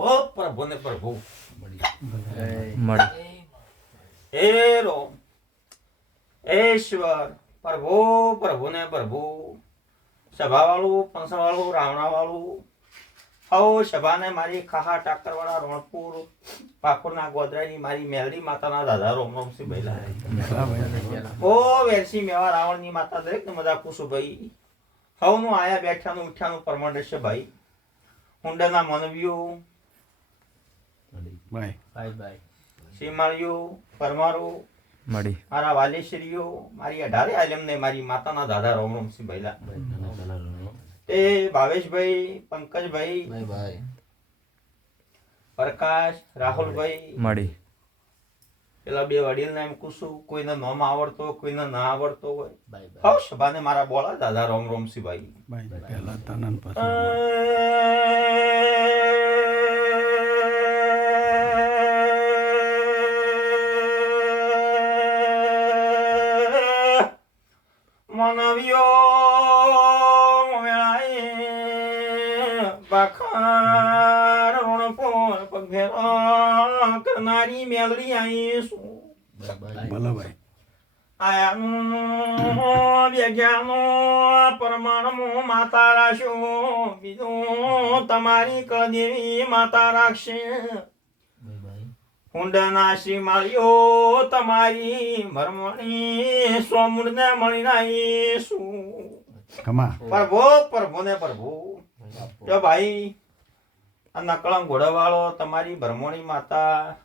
પ્રભુ પ્રભુ ને પ્રભુ મળી હે રોમ ઈશ્વર પ્રભુ પ્રભુ ને પ્રભુ સભાવાળું પંસવાળું રાવણાવાળું. હો સભાને મારી ખાહા ટાકરવાળા રણપુર પાખોરના ગોદરાની મારી મેલડી માતાના દાદા રોમ રોમ ભાઈ ઓ વેરસી મેવા રાવણની માતા દરેક ને મજા પૂછું ભાઈ. હવનું આયા બેઠાનું ઉઠ્યાનું પરમંડ છે ભાઈ. હુંડાના મનવીઓ બાય. Bye bye. સીમાળીઓ પરમારો મળી. મારા વાલેશ્રીઓ મારી અઢારે આલમને મારી માતાના દાદા રોમ રોમ શ્રી બૈલા એ ભાવેશભાઈ પંકજભાઈ ભાઈ પ્રકાશ રાહુલભાઈ. મળી. પેલા બે વડીલને એમ કુશું કોઈને નોમ આવડતો કોઈને ના આવડતો હોય. હવ સભાને મારા બોલા દાદા રોમ રોમ સિભાઈ ભાઈ. પહેલા તનન પછી મનવ્યો વેળાએ બખાર રણપોર પગભેરા કરનારી મેલડી આઈ શું ભલે ભાઈ આયાનું વ્યજ્ઞાનો પરમાણુ માતા રાખશો બીજું તમારી કદેવી માતા રાખશે. હુંડના શ્રી માળીઓ તમારી મરમણી સોમુંડને મળી નાઈશું કમા. પ્રભુ પ્રભુ ને પ્રભુ. જો ભાઈ આ નકળમ ઘોડાવાળો તમારી બ્રહ્મણી માતા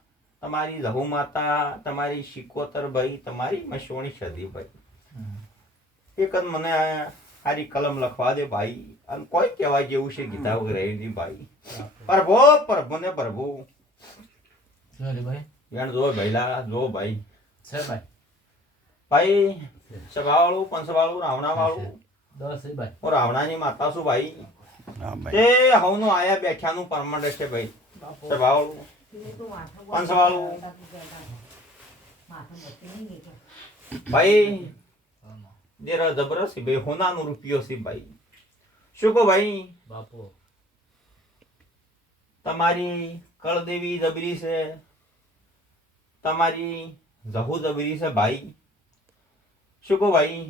તમારી લહુ માતા તમારી શિકોતર ભાઈ તમારી મસોણી સદી ભાઈ. એક જ મને સારી કલમ લખવા દે ભાઈ. અને કોઈ કહેવાય જેવું છે ગીતા વગેરે ભાઈ. પ્રભો પ્રભુ ને પ્રભુ. સોરી ભાઈ. વેણ જો ભૈલા જો ભાઈ. છે ભાઈ. ભાઈ સભાવાળું પંચવાળું રાવણાવાળું. દસ ભાઈ. હું રાવણાની માતા છું ભાઈ. હા હવનું આયા બેઠાનું પરમાનન્ટ છે ભાઈ. સભાવાળું પંચવાળું ભાઈ દેરા જબરસ ભાઈ હોનાનો રૂપિયો છે ભાઈ. શું કહો ભાઈ? બાપુ. તમારી કળદેવી જબરી છે તમારી જહુ જબરી છે ભાઈ. શું કહો ભાઈ?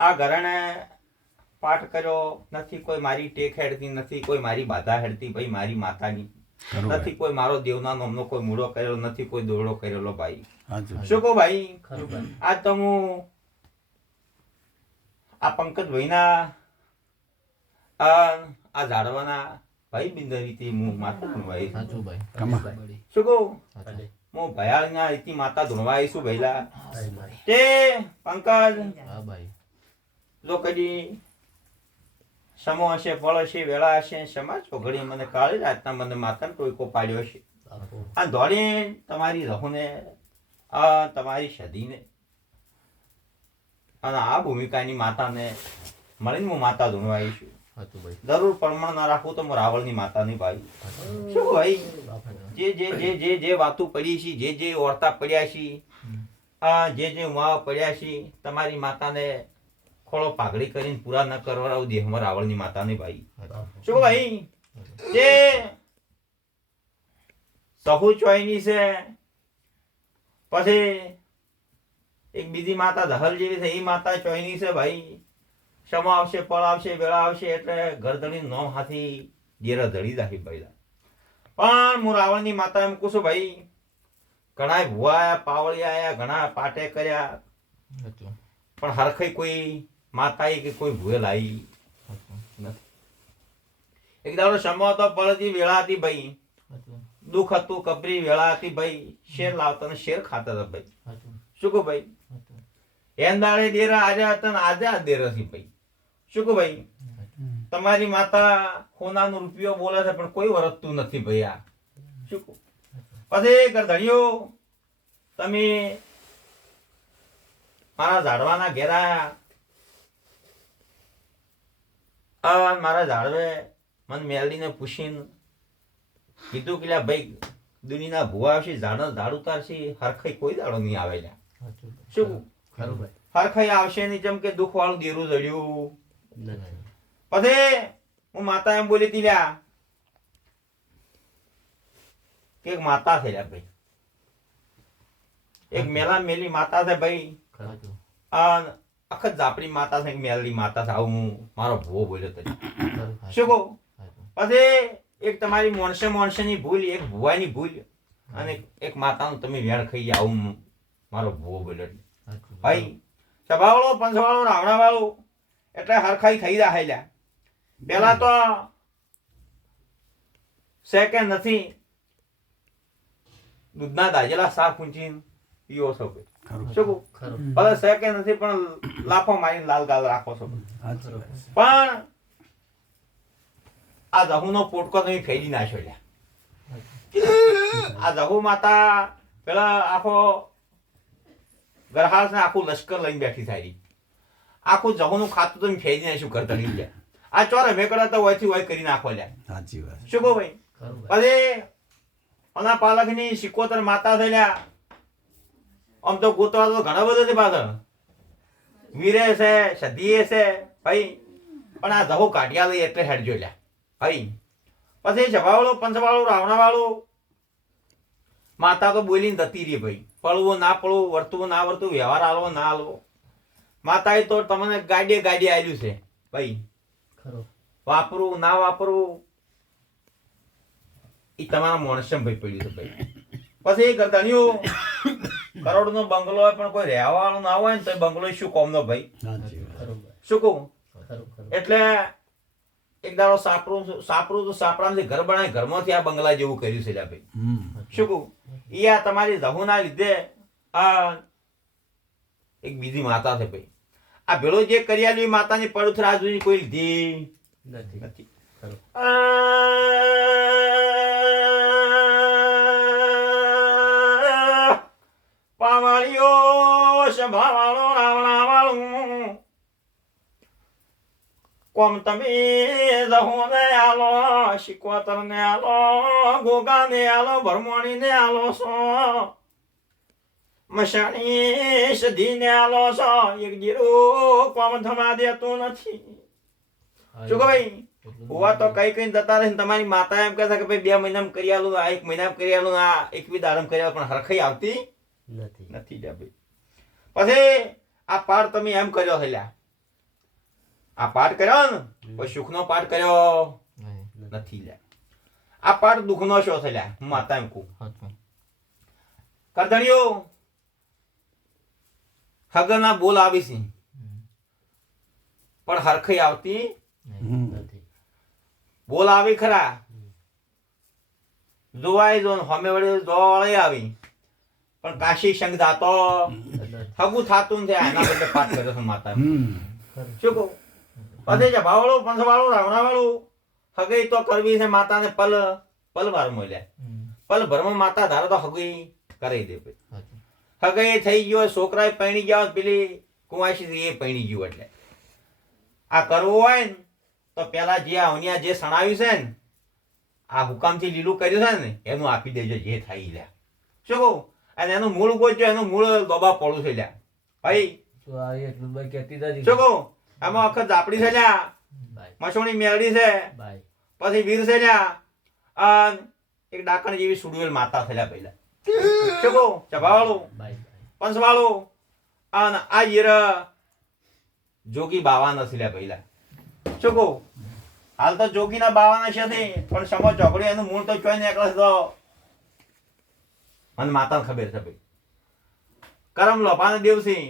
આ ઘરણે પાઠ કર્યો નથી કોઈ મારી ટેક હેડતી નથી કોઈ મારી બાધા હેડતી ભાઈ મારી માતાની. નથી કોઈ મારો દેવના નામનો કોઈ મૂળો કરેલો નથી કોઈ દોરડો કરેલો ભાઈ. શું કહો ભાઈ? આ તો હું આ પંકજ ભાઈના આ આ ઝાડવાના ભાઈ બિંદરીથી હું માતા ધૂણવાઈ છું. સાચું ભાઈ. કમા. શું કહું. હું ભયાળના રીતિ માતા ધૂણવાઈ છું ભાઈ. તે પંકજ. હા ભાઈ. જો કદી. સમો હશે ફળ હશે વેળા હશે સમાજ ઘડી મને કાળી રાતના મને માતાનો ટોયકો પાડ્યો હશે. આ દોડી તમારી રહુને આ તમારી સદીને અને આ ભૂમિકાની માતાને મળીને હું માતા ધૂણવાઈ છું. જરૂર પ્રમાણ ના રાખવું તો હું રાવળની માતાની ભાઈ. શું ભાઈ? જે જે જે જે જે વાતો પડી છે જે જે ઓરતા પડ્યા છે આ જે જે ઉમા પડ્યા છે તમારી માતાને ખોળો પાઘડી કરીને પૂરા ન કરવા દેહમાં રાવળની માતાની ભાઈ. શું ભાઈ? જે સહુ ચોયની છે પછી એક બીજી માતા દહલ જેવી છે એ માતા ચોયની છે ભાઈ. ક્ષમા આવશે પળ આવશે વેળા આવશે એટલે ગરદડી નો હાથી ગેરા ધડી રાખી ભાઈ પણ હું રાવણની માતા એમ કહું છું ભાઈ. ઘણા ભુવા આયા પાવળી આયા ઘણા પાટે કર્યા. પણ હરખઈ કોઈ માતાએ કે કોઈ ભૂએ લાવી? સાચું. એક દાડો સમો હતો પડતી વેળા હતી ભાઈ. દુઃખ હતું કબરી વેળા હતી ભાઈ. શેર લાવતા ને શેર ખાતા હતા ભાઈ. શું કહું ભાઈ? એન દાડે ડેરા આજે હતા ને આજે આ ડેરા થી ભાઈ. શું કહું ભાઈ? તમારી માતા હોનાનો રૂપિયો બોલે છે પણ કોઈ વરતતું નથી ભાઈ આ. શું કહું? પછી ગરધડીઓ તમે મારા ઝાડવાના ઘેરા આવા મારા ઝાડવે મને મેલડીને પૂછીને કીધું કે ભાઈ દુનિયાના ભૂવા આવશે ઝાડ ઝાડ ઉતારશે હરખાઈ કોઈ દાડો નહીં આવે લ્યા. શું ખરું ભાઈ. હરખાઈ આવશે નહીં જેમ કે દુઃખ વાળું દેરું જડ્યું. પછી હું માતા એમ બોલી હતી લ્યા એક માતા છે લ્યા ભાઈ એક મેલા મેલી માતા છે ભાઈ અખત જાપડી માતા છે મેલની માતા છે આવું હું મારો ભૂવો બોલ્યો તો ખરું શું કહું પછી એક તમારી મોણસે મોણસેની ભૂલ એક ભુવાની ભૂલ અને એક માતાનું તમે વેણ ખાઈ આવું મારો ભૂવો બોલ્યો ભાઈ સભાવાળો પંચવાળો રાવણાવાળો એટલે હરખાઈ થઈ લ્યા. પેલા તો સેકન્ડ નથી. દૂધના દાજેલા શાક ઊંચી પીવો છો શું ભલે સેકન્ડ નથી પણ લાફો મારીને લાલ ગાલ રાખો છો. છે. પણ આ જહુનો પોટકો તમે ફેરી નાખ્યો લ્યા. આ દહુ માતા પેલા આખો ગરહાસ ને આખું લશ્કર લઈને બેઠી થાય આખું જગનું ખાતું તમે ફેરી નાખ્યું ઘર તળી લ્યા આ ચોરે મેં કર્યા તો થી હોય કરી નાખો લ્યા સાચી વાત. શું કહું ભાઈ? અરે અના પાલકની સિકોતર માતા થયેલા. આમ તો ગોતવા તો ઘણા બધા છે પાછળ. વીરે છે સદીએ છે ભાઈ. પણ આ જહો કાઢિયા લઈ એટલે હેડજો લ્યા ભાઈ. પછી સભાવાળો પંચવાળો રાવણાવાળો. માતા તો બોલીને જતી રહી ભાઈ. પડવો ના પડવું વર્તવું ના વર્તવું વ્યવહાર આલવો ના આલવો. માતાએ તો તમને ગાડીએ ગાડી આવ્યું છે ભાઈ. ખરું. વાપરવું ના વાપરવું એ તમારા માણસમ ભાઈ પડ્યું છે ભાઈ. પછી એ કરતા ગરદણીઓ કરોડનો બંગલો હોય પણ કોઈ રહેવા વાળું ના હોય ને તો બંગલો શું કોમનો ભાઈ? શું કહું? એટલે એક દાડો સાપરું સાપરું તો સાપરામાંથી ઘર બનાવી ઘરમાંથી આ બંગલા જેવું કર્યું છે ભાઈ. શું કહું? એ આ તમારી રહુના લીધે આ એક બીજી માતા છે ભાઈ. આ ભેળો જે કરી આલ્યું માતાની પડું આજ સુધી કોઈ લીધી નથી. પાવાળીઓ સભાવાળો રાવણાવાળું. કોમ તમે દહો ને આલો શીખવાતર ને આલો ગોગા ને આલો ભરમોણી ને આલો છો. મશાણી સધી ને આલો છો એક જીરો કોમ થવા દેતો નથી. શું કહો ભાઈ? હોવા તો કઈ કઈ જતા રહે તમારી માતા એમ કહેતા કે ભાઈ બે મહિનામાં કરી આલું આ એક મહિનામાં કરી આલું આ એક બી દાડમ કરી પણ હરખાઈ આવતી નથી. નથી લ્યા ભાઈ. પછી આ પાઠ તમે એમ કર્યો છે આ પાઠ કર્યો ને પછી સુખનો પાઠ કર્યો? નથી. લ્યા. આ પાઠ દુઃખનો શો છે લ્યા માતા એમ કહું. કરધણીઓ હગના બોલ આવી છે પણ હરખઈ આવતી બોલ આવી ખરા. જોવાય જો ને હમે વળી જોવા વાળી આવી. પણ કાશી શંખ જાતો. નથી થાતું છે આના બદલે પાઠ કર્યો છે માતા શું કહું? પછી જભાવાળું પંચવાળું રાવણાવાળું. હગઈ તો કરવી છે માતાને પલ. પલ વાર મળ્યા. પલ ભરમ માતા ધારો તો હગઈ કરી દે ભાઈ. હગઈ થઈ ગયો છોકરાએ પૈણી ગયા પેલી કુંવાસી એ પૈણી ગયું એટલે. આ કરવું હોય ને તો પેલા જે અવનિયા જે સણાવ્યું છે ને આ હુકામથી લીલું કર્યું છે ને એનું આપી દેજો જે થઈ લે શું કહું? અને એનું મૂળ ગોચજો એનું મૂળ દોબા પડું છે લ્યા. ભાઈ શું કહું? આમાં વખત ઝાપડી છે લ્યા. મસોણી મેરડી છે. પછી વીર છે લ્યા. એક ડાકણ જેવી સુડવેલ માતા થયેલા પહેલા. શું કહું? ચભાવાળું. બાય પંચવાળું અને આ ઈર જોગી બાવા નથી લે પહેલા શું કહું? હાલ તો જોગીના બાવાના છે તે, પણ સમો ચોકડી એનું મૂળ તો ચોઈ નીકળે છે તો. મને માતાને ખબર છે ભાઈ. કરમ લોભાના દિવસી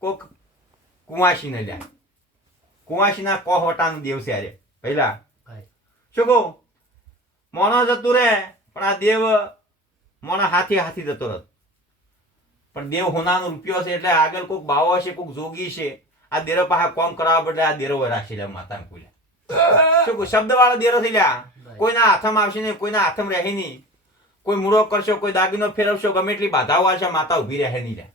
કોક કુંવાશીને લ્યા. કુંવાશીના કોહવટાનો દિવસે આરે પહેલા શું કહું? મોણો જતું રે પણ આ દેવ મોણો હાથી હાથી જતો રહે. પણ દેવ હોનાનો રૂપિયો છે એટલે આગળ કોઈક બાવો છે કોઈક જોગી છે. આ દેરો પાસે કોમ કરાવવા બદલે આ દેરો રાખી લે માતા કુલે શબ્દ વાળો દેરો થઈ લ્યા. કોઈના હાથમાં આવશે નહીં કોઈના હાથમાં રહે નહીં. કોઈ મૂળો કરશો કોઈ દાગીનો ફેરવશો ગમે એટલી બાધાઓ આવશે માતા ઊભી રહે નહીં લે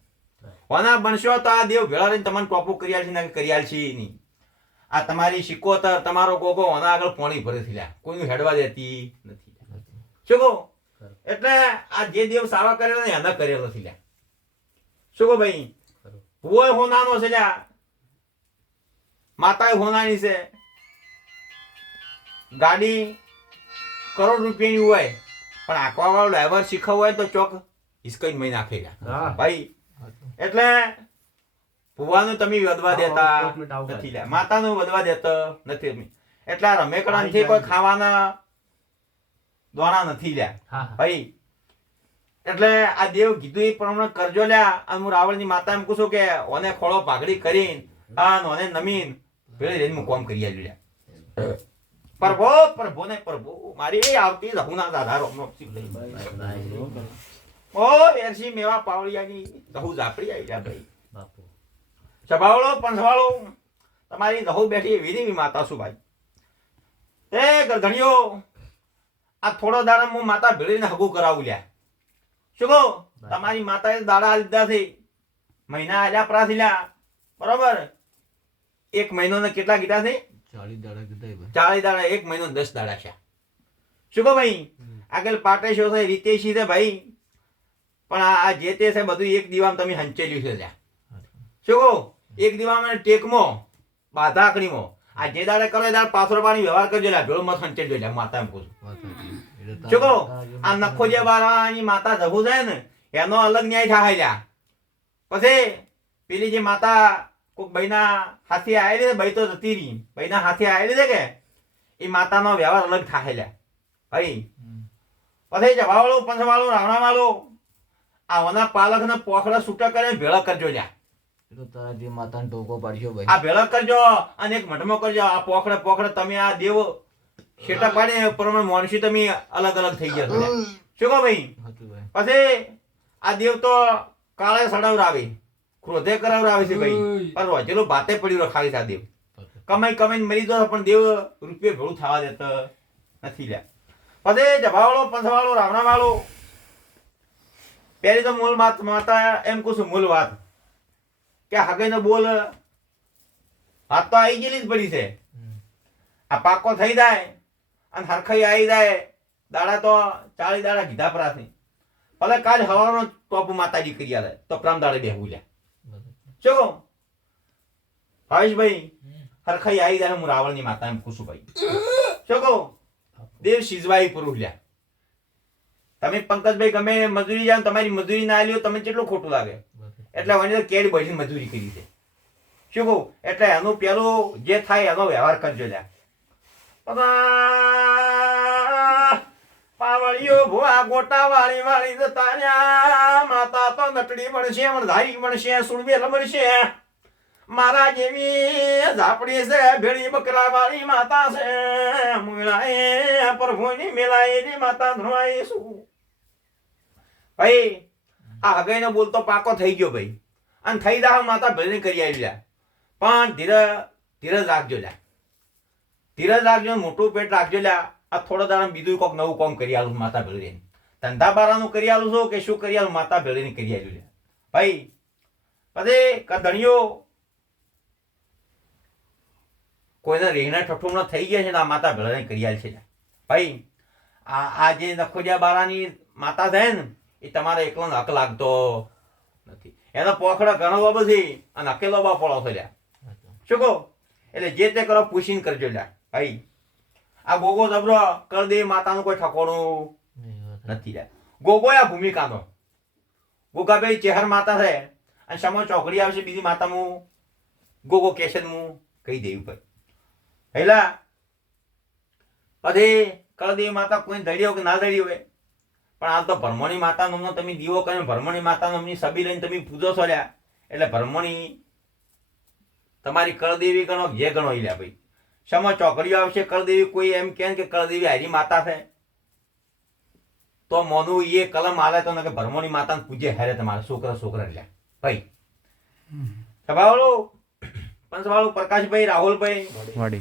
હોના બનશો તો આ દેવ ભેળા રહીને તમને ટોપો કરી આલશે ને કરી આલશે નહીં. આ તમારી સિકોતર તમારો ગોગો હોના આગળ પોણી ભરે થઈ લ્યા. કોઈનું હેડવા દેતી નથી શું કહું? એટલે આ જે દેવ સારા કરેલો ને એના કરેલો થઈ લ્યા. શું કહું ભાઈ? હોય હોનાનો છે લ્યા. માતાએ હોનાની છે. ગાડી કરોડ રૂપિયાની હોય પણ આંકવા વાળો ડ્રાઈવર શીખવવો હોય તો ચોક હિસકઈ મહી નાખી ભાઈ. એટલે ભુવાનું તમે વધવા દેતા નથી. લ્યા. માતાનું વધવા દેતા નથી અમે. એટલે રમેકડાથી કોઈ ખાવાના દોણા નથી લ્યા. ભાઈ એટલે આ દેવ કીધું એ પ્રમાણે કરજો લ્યા. અને હું રાવણની માતા એમ પૂછું કે ઓને ખોળો પાઘડી કરીને આન ઓને નમીન ભેળી રહીને હું કોમ કરી આવ્યું લ્યા. પ્રભો પ્રભો ને પ્રભુ મારી આવતી રહુના દાદા, રોમ રોમ શિવ લઈ ઓ, એરસી મેવા પાવળિયાની રહુ ઝાપડી આવી જા ભાઈ. સભાવળો પંથવાળો, તમારી રહુ બેઠી એવી માતા શું ભાઈ? એ ગરધણીઓ, આ થોડો દાડા હું માતા ભેળીને હગું કરાવું લ્યા. શું તમારી માતાએ દાડા લીધા છે. મહિના આલ્યા પ્રાથી લ્યા બરોબર? એક મહિનો ને કેટલા કીધા છે? ચાલી દાડા કીધા ચાલીસ દાડા એક મહિનો દસ દાડા છે. શું કહો ભાઈ? આગળ પાટેશો છે રીતેશી છે ભાઈ. પણ આ જે તે છે બધું એક દીવામાં તમે હંચેલ્યું છે લ્યા. શું કહો? એક દીવામાં ટેકમો બાધા આકડીમાં આ જે દાડે કરો એ દાડે પાછળ પાણી વ્યવહાર કરજો લ્યા. ભેળો મત હંચેલજો લ્યા. માતા એમ કહું છું. આ નખો જે બારાની માતા જગુ થાય ને એનો અલગ ન્યાય થાય લ્યા. પછી પેલી જે માતા કોક ભાઈના હાથે આવેલી છે ભાઈ તો જતી રહી. ભાઈના હાથે આવેલી છે કે એ માતાનો વ્યવહાર અલગ થાય લ્યા. ભાઈ. પછી જવાવાળો પંચવાળો રાવણાવાળો આવના પાલકને પોખડા છૂટા કરે ભેળા કરજો લ્યા. એ તારા જે માતાને ટોકો પાડ્યો ભાઈ. આ ભેળા કરજો અને એક મઠમાં કરજો. આ પોખડે પોખડે તમે આ દેવ શેટા પાડે પ્રમાણે માનસી તમે અલગ અલગ થઈ ગયા શું કહો ભાઈ? પછી આ દેવ તો કાળે સડાવરાવે ક્રોધે કરાવરાવે છે ભાઈ. પણ રોજેલો ભાતે પડ્યું રખાવે છે આ દેવ. કમાઈ કમાઈને મરી દો પણ દેવ રૂપિયે ભેળું થવા દેતો નથી લ્યા પછી જભાવાળો પંચવાળો રાવણાવાળો પહેલી તો મૂળ માત માતા એમ કહું છું મૂળ વાત. કે હગઈનો બોલ વાત તો આવી ગયેલી જ પડી છે. આ પાકો થઈ જાય અને હરખાઈ આવી જાય. દાડા તો ચાળી દાડા કીધા પરાથી. ભલે કાલ હવાનો ટોપ માતાજી કરી આલે, તો પ્રામ દાડે બેહવું લે. શું ભાવેશભાઈ હરખાઈ આવી જાય, હું રાવણની માતા એમ પૂછું ચો કહો? દેવ શિજવાઈ પુરુષ લ્યા. તમે પંકજભાઈ ગમે મજૂરી જાઓ તમારી મજૂરી ના લ્યો તમને કેટલું ખોટું લાગે? એટલે વણી કેડ બધી મજૂરી કરી છે શું કહું? એટલે એનું પેલું જે થાય એનો વ્યવહાર કરજો લ્યા. પાવળીઓ ભુવા ગોટા વાળી વાળી જતા માતા તો નટડી બનશે, વણધારી બનશે, સુરવેલ બનશે. મારા જેવી ઝાપડી છે, ભેળી બકરા વાળી માતા છે. મુળાએ પ્રભુની મેલાયેલી માતા ધ્રુવાઈ શું ભાઈ, આ હગાઈનો બોલતો પાકો થઈ ગયો ભાઈ. અને થઈ દા માતા ભેળી કરી આવી લ્યા. પણ ધીરે ધીરજ રાખજો લ્યા. ધીરજ રાખજો, મોટું પેટ રાખજો લ્યા. આ થોડા દાડા બીજું કોક નવું કોમ કરી આલું માતા ભેળી ધંધા બારાનું કરી આલું છું કે શું કરી આલું, માતા ભેળીને કરી આલ્યું લ્યા. ભાઈ પછી કદણીઓ કોઈના રેહના ઠઠુમણા થઈ ગયા છે ને આ માતા ભેળાને કરી આલ છે ભાઈ, આ આ જે નખોડિયા બારાની માતા થાય ને, એ તમારે એકલો હક લાગતો નથી. એનો પોખડા ઘણો બાબો છે અને અકેલો બા પડો છે શું કહો? એટલે જે તે કરો, પૂછીને કરજો લ્યા. ભાઈ આ ગોગો જબરો કર દે માતાનું કોઈ ઠકોણું નથી લ્યા ગોગો આ ભૂમિકાનો. ગોગાભાઈ ચેહર માતા છે અને સમો ચોકડી આવશે બીજી માતા હું ગોગો કેશે હું કહી દેવું ભાઈ હેલા પછી કળદેવી માતા કોઈ દળ્યો કે ના દળ્યો હોય પણ આ તો ભરમણી માતાનો તમે દીવો કરીને ભરમણી માતાનો એમની સબી લઈને તમે પૂજો છો એટલે ભરમણી તમારી કળદેવી ગણો જે ગણો લ્યા ભાઈ. સમો ચોકડીઓ આવશે કળદેવી કોઈ એમ કે કે કળદેવી હારી માતા છે. તો મોનું એ કલમ આલે તો ને કે ભરમોની માતાને પૂજે હારે તમારા છોકરા છોકરા લ્યા ભાઈ. સભાવાળો પંચવાળો પ્રકાશભાઈ રાહુલભાઈ.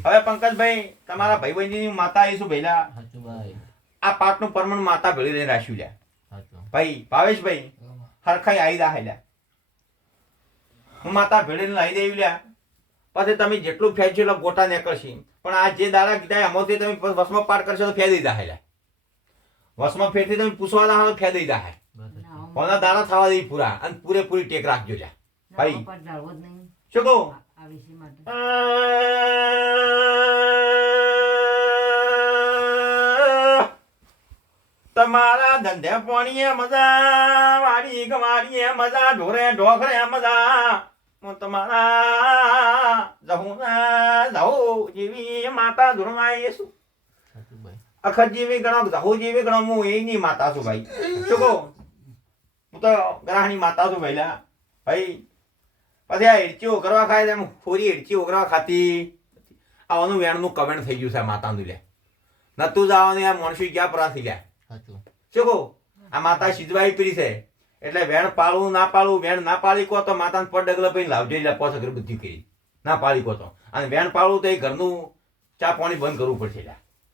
હવે પંકજભાઈ તમારા ભાઈ બહેનની માતા આવીશું ભઈલા. સાચું ભાઈ. આ પાટનું પરમણ માતા ભેળી લઈને રાખ્યું લે ભાઈ ભાવેશભાઈ હરખાઈ આવી દા લ્યા. હું માતા ભેળીને લઈ દેવી લ્યા. પછી તમે જેટલું ફેંચ્યું એટલે ગોટા નીકળશે. પણ આ જે દાડા કીધા એમાંથી તમે વસમાં પાર કરશો તો ફેંદી દા હેલા વસમાં ફેરથી તમે પૂછવા દા તો ફેંદી દા હે કોના દાડા થવા દઈ પૂરા. અને પૂરેપૂરી ટેક રાખજો જા ભાઈ. શું કહું? તમારા ધંધે પોણીએ મજા વાડી ગવાડીએ મજા ઢોરે ઢોખરે મજા. તમારા જહું ના જહું જેવી માતા ધૂળમાં શું સાચું અખત જેવી ગણો જહુ જેવી ગણો હું એની માતા છું ભાઈ. શું કહું? હું તો ગ્રાહની માતા છું ભાઈ લા. ભાઈ પછી આ હિરચી ઓગરવા ખાય તેમ ખોરી હિરચી ઓગરવા ખાતી. આવવાનું વેણનું કમેન્ટ થઈ ગયું છે માતાનું લે. નતું જવાનું આ મણસી ગયા પરા થઈ ગયા શું કહું? આ માતા સિદ્ધભાઈ પીરી છે. એટલે વેણ પાળવું, ના પાળવું, વેણ ના પાળી કહો તો માતાને પડ ડગલો પીને લાવજો. એટલે પોસ અગરબત્તી કરી. ના પાળી કહો તો. અને વેણ પાળવું તો એ ઘરનું ચા પાણી બંધ કરવું પડશે.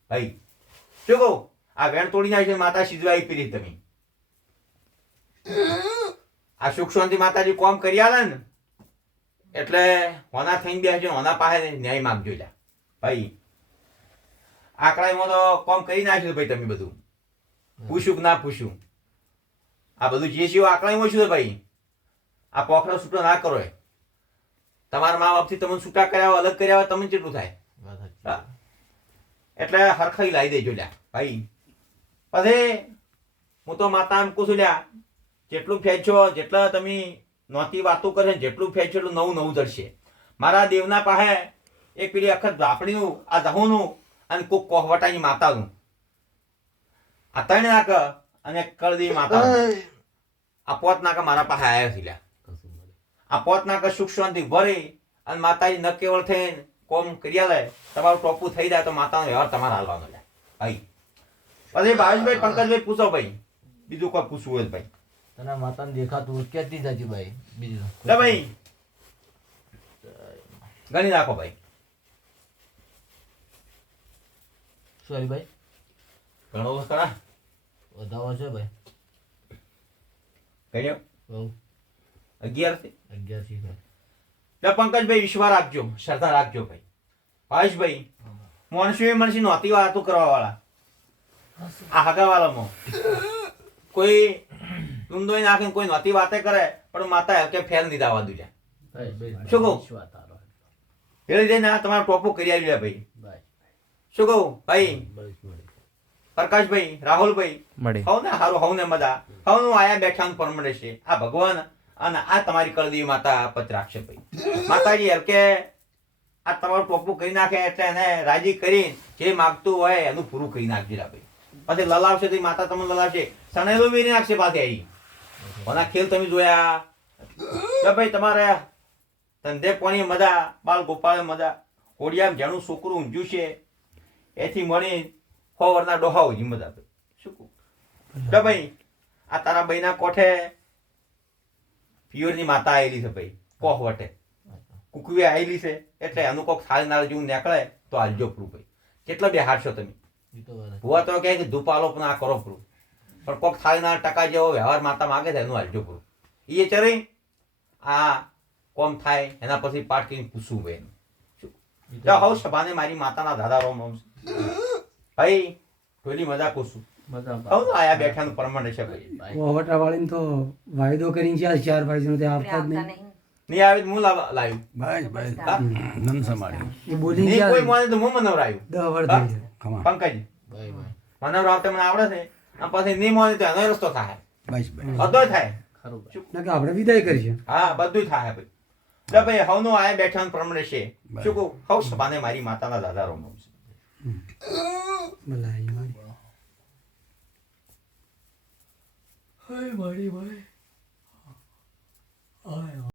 ભાઈ, શું કહું? આ વેણ તોડી નાખી માતા સિજવાઈ પીરી તમે. આ સુખ શાંતિ માતાજી કોમ કરી આલે ને, એટલે હોના થઈને બેસજો, હોના પાસે ન્યાય માગજો લ્યા. ભાઈ, આંકડામાં તો કોમ કરી નાખ્યું ભાઈ તમે બધું. પૂછ્યું કે ના પૂછ્યું આ બધું જે છે આંકડામાં હોય છે ભાઈ? આ પોખરો છૂટો ના કરો એ. તમારા મા બાપથી તમને છૂટા કર્યા હોય અલગ કર્યા હોય તમને કેટલું થાય? એટલે હરખાઈ લાવી દેજો લ્યા ભાઈ. પછી હું તો માતા એમ કહું છું લ્યા જેટલું ફેંચો જેટલા તમે નોતી વાતો કરે ને જેટલું ફેંચો એટલું નવું નવું જડશે. મારા દેવના પાસે એક પેલી અખત ઝાપડીનું આ દહોનું અને કોક કોહવટાની માતાનું. આ ત્રણ નાક અને કળદી માતા આ પોત નાકા મારા પાસે આવ્યા છે લ્યા. આ પોત નાકા સુખ શાંતિ ભરી અને માતાજી ન કેવળ થઈને કોમ કર્યા લે તમારું ટોપું થઈ જાય તો માતાનો વ્યવહાર તમારે હાલવાનો લે ભાઈ પછી ભાવેશભાઈ પંકજભાઈ પૂછો ભાઈ. બીજું કોઈ પૂછવું હોય ભાઈ. તને માતાને દેખાતું ક્યાંથી સાચી ભાઈ. બીજું લે ભાઈ. ગણી નાખો ભાઈ. સોરી ભાઈ. ઘણો ખરા વધાવો છે ભાઈ. ગણ્યો બહુ અગિયારથી અગિયારથી ભાઈ પંકજભાઈ વિશ્વાસ રાખજો શ્રદ્ધા રાખજો ભાઈ. ભાવેશભાઈ મનસી મનસી નહોતી વાતો કરવા વાળા આ હગાવાલામાં. કોઈ ઊંધોય નાખીને કોઈ નહોતી વાતે કરે પણ માતા કે ફેર નહીં દાવા દુજા. શું કહું? એટલે આ તમારો ટોપો કરી આવી ભાઈ. શું કહું? ભાઈ પ્રકાશભાઈ રાહુલભાઈ મળી. હવને હારું હવ ને મજા. હવનું આયા બેઠાનું પરમણે છે. આ ભગવાન અને આ તમારી કળદી માતા પત ભાઈ. માતાજી એમ કે આ તમારું ટોપું કરી નાખે એટલે એને રાજી કરી જે માગતું હોય એનું પૂરું કરી નાખજો ભાઈ. પછી લલાવશે તો માતા તમને લલાવશે. સણેલું વેરી નાખશે પાછી આવી ઓના ખેલ તમે જોયા. ભાઈ તમારે ધંધે કોની મજા બાલ ગોપાળે મજા. કોડિયામ જાણું છોકરું ઊંઝું છે. એથી મળી સો વરના ડોહા હોય મજા શું કહું? કે ભાઈ આ તારા ભાઈના કોઠે પિયરની માતા આવેલી છે ભાઈ કોહ વટે. કુકવી આવેલી છે એટલે એનું કોક થાળ નાળ જેવું નીકળે તો હાલજો પ્રૂ ભાઈ. કેટલો બે હારશો તમે તો ભુવા તો કહે કે ધૂપાલો પણ આ કરો પ્રૂ પણ કોક થાળી નાળ ટકા જેવો વ્યવહાર માતા માગે છે એનું હાલજો પ્રૂ એ ચરે આ કોમ થાય એના પછી પાઠ કરીને પૂછવું ભાઈ. એનું. તો તો હવ સભાને મારી માતાના દાદા રોમ રોમ ભાઈ ટોલી મજા આયા બેઠાનું પરમાણ છે ભાઈ ભાઈ. વાળીને તો વાયદો કરીને ચાર ભાઈ તે આપતા જ નહીં. નહીં આવે હું લાવ- લાવ્યું. બસ બસ હા? નન એ બોલી નહીં કોઈ મને તો હું મનવરાયું. દહ વર થઈ જાય. ખમા. પંકજ ભાઈ ભાઈ. મનવરાવતે મને આવડે છે. અને પછી નહીં મને તો એનો રસ્તો થાય. બસ બસ. બધો થાય. ખરું ભાઈ. આપણે વિદાય કરીશું. હા બધું થાય ભાઈ. ભાઈ હવનું આયા બેઠાનું પ્રમાણે છે શું કહું? હવ સભાને મારી માતાના દાદા રોમ રોમ છે. Malayo ay. Ay, mali, mali. Ay,